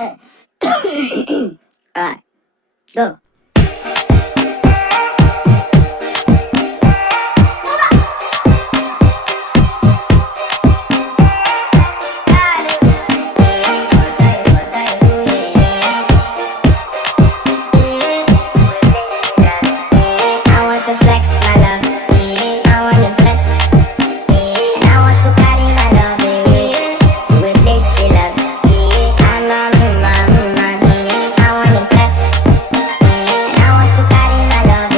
Alright, go. I want to flex my love. I want to bless. And I want to carry my love with this she loves. I'm a woman. I want to bless. And I want to carry my love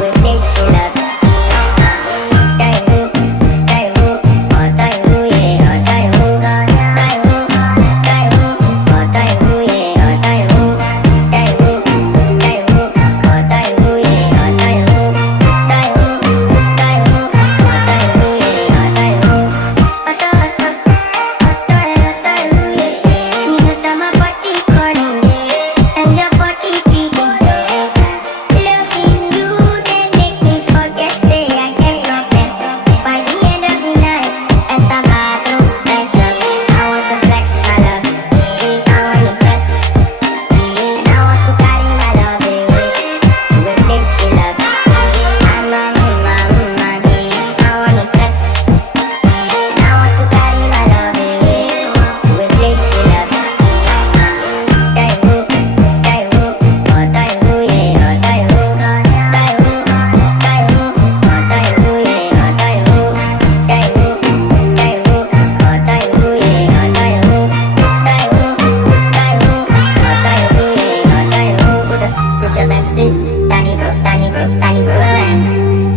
with this she loves.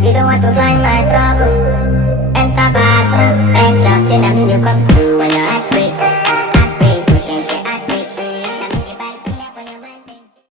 You don't want to find my trouble and Papa, pressure, say that you come through when you're at